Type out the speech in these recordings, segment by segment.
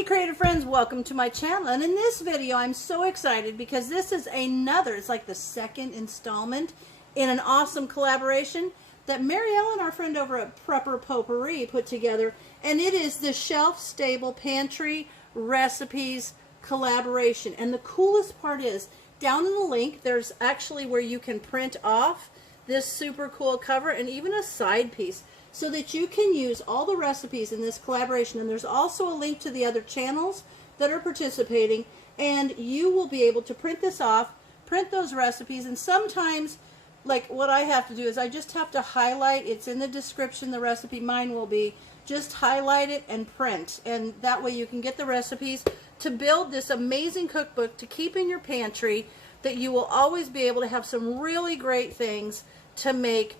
Hey creative friends, welcome to my channel, and in this video I'm so excited because this is another, it's like the second installment in an awesome collaboration that Mary Ellen, our friend over at Prepper Potpourri, put together, and it is the Shelf Stable Pantry Recipes collaboration. And the coolest part is, down in the link there's actually where you can print off this super cool cover and even a side piece, so that you can use all the recipes in this collaboration. And there's also a link to the other channels that are participating, and you will be able to print this off, print those recipes, and sometimes, like what I have to do is I just have to highlight, it's in the description, the recipe, mine will be, just highlight it and print, and that way you can get the recipes to build this amazing cookbook to keep in your pantry that you will always be able to have some really great things to make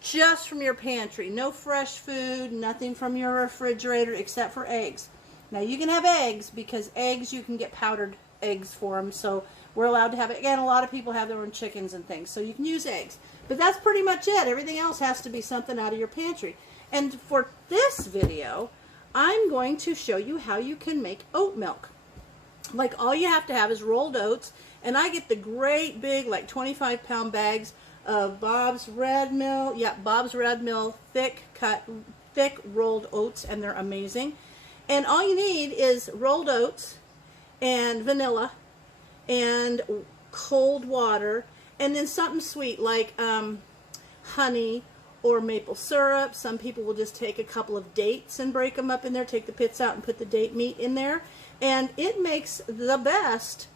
just from your pantry. No fresh food, nothing from your refrigerator except for eggs. Now you can have eggs, because eggs, you can get powdered eggs for them, so we're allowed to have it. Again, a lot of people have their own chickens and things, so you can use eggs. But that's pretty much it. Everything else has to be something out of your pantry. And for this video, I'm going to show you how you can make oat milk. Like, all you have to have is rolled oats, and I get the great big, like 25-pound bags of Bob's Red Mill, Bob's Red Mill thick rolled oats, and they're amazing. And all you need is rolled oats and vanilla and cold water, and then something sweet like honey or maple syrup. Some people will just take a couple of dates and break them up in there, take the pits out and put the date meat in there, and it makes the best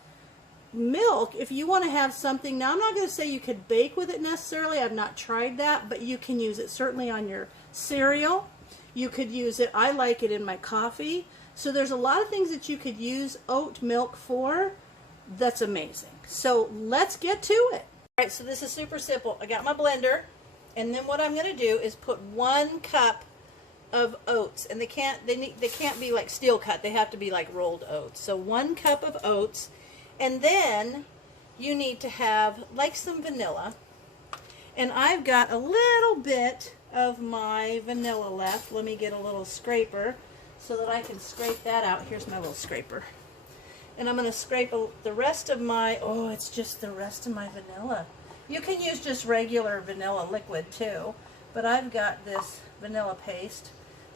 milk if you want to have something. Now, I'm not going to say you could bake with it necessarily. I've not tried that, but you can use it certainly on your cereal. You could use it, I like it in my coffee. So there's a lot of things that you could use oat milk for. That's amazing. So let's get to it. All right, so this is super simple. I got my blender, and then what I'm going to do is put 1 cup of oats, and they can't be like steel cut. They have to be like rolled oats. So 1 cup of oats. And then you need to have like some vanilla. And I've got a little bit of my vanilla left. Let me get a little scraper so that I can scrape that out. Here's my little scraper. And I'm going to scrape the rest of my, it's just the rest of my vanilla. You can use just regular vanilla liquid too. But I've got this vanilla paste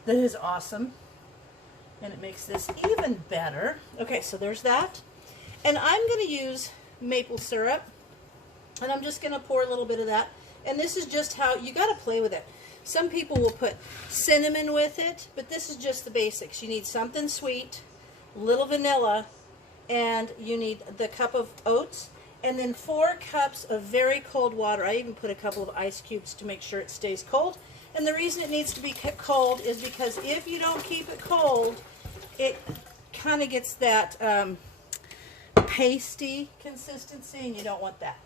that is awesome. And it makes this even better. Okay, so there's that. And I'm going to use maple syrup, and I'm just going to pour a little bit of that. And this is just how you got to play with it. Some people will put cinnamon with it, but this is just the basics. You need something sweet, little vanilla, and you need the cup of oats, and then 4 cups of very cold water. I even put a couple of ice cubes to make sure it stays cold. And the reason it needs to be kept cold is because if you don't keep it cold, it kind of gets that pasty consistency, and you don't want that.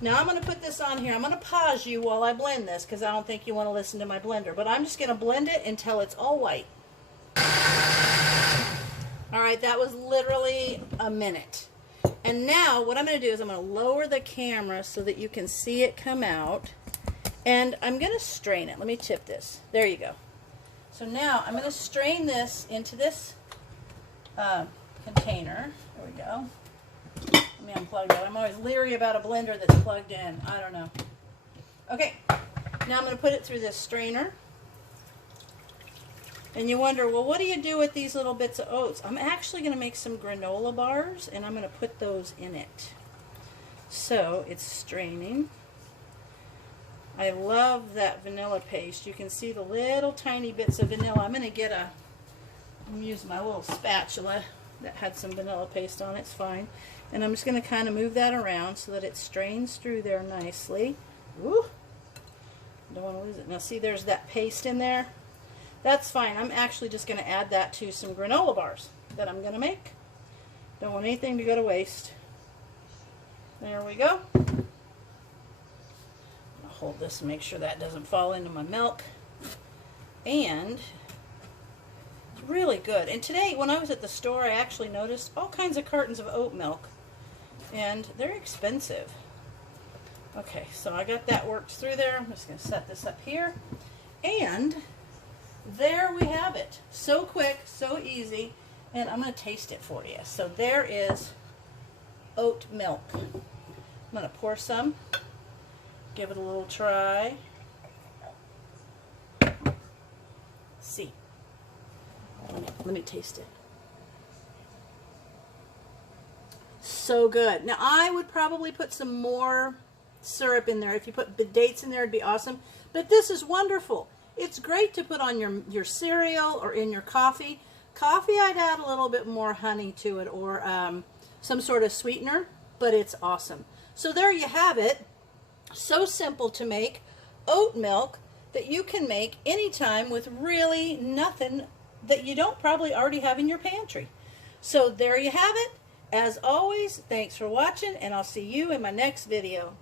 Now I'm going to put this on here. I'm going to pause you while I blend this, because I don't think you want to listen to my blender, but I'm just going to blend it until it's all white. Alright, that was literally a minute. And now what I'm going to do is I'm going to lower the camera so that you can see it come out, and I'm going to strain it. Let me tip this. There you go. So now I'm going to strain this into this container. There we go. Let me unplug that. I'm always leery about a blender that's plugged in. I don't know. Okay, now I'm going to put it through this strainer. And you wonder, well, what do you do with these little bits of oats? I'm actually going to make some granola bars, and I'm going to put those in it. So it's straining. I love that vanilla paste. You can see the little tiny bits of vanilla. I'm going to use my little spatula that had some vanilla paste on it. It's fine. And I'm just going to kind of move that around so that it strains through there nicely. Woo! Don't want to lose it. Now see, there's that paste in there. That's fine. I'm actually just going to add that to some granola bars that I'm going to make. Don't want anything to go to waste. There we go. I'll hold this and make sure that doesn't fall into my milk. And it's really good. And today, when I was at the store, I actually noticed all kinds of cartons of oat milk. And they're expensive. Okay, so I got that worked through there. I'm just going to set this up here. And there we have it. So quick, so easy. And I'm going to taste it for you. So there is oat milk. I'm going to pour some, give it a little try. See. Let me taste it. So good. Now I would probably put some more syrup in there. If you put dates in there, it'd be awesome. But this is wonderful. It's great to put on your cereal or in your coffee. Coffee, I'd add a little bit more honey to it, or some sort of sweetener, but it's awesome. So there you have it. So simple to make. Oat milk that you can make anytime with really nothing that you don't probably already have in your pantry. So there you have it. As always, thanks for watching, and I'll see you in my next video.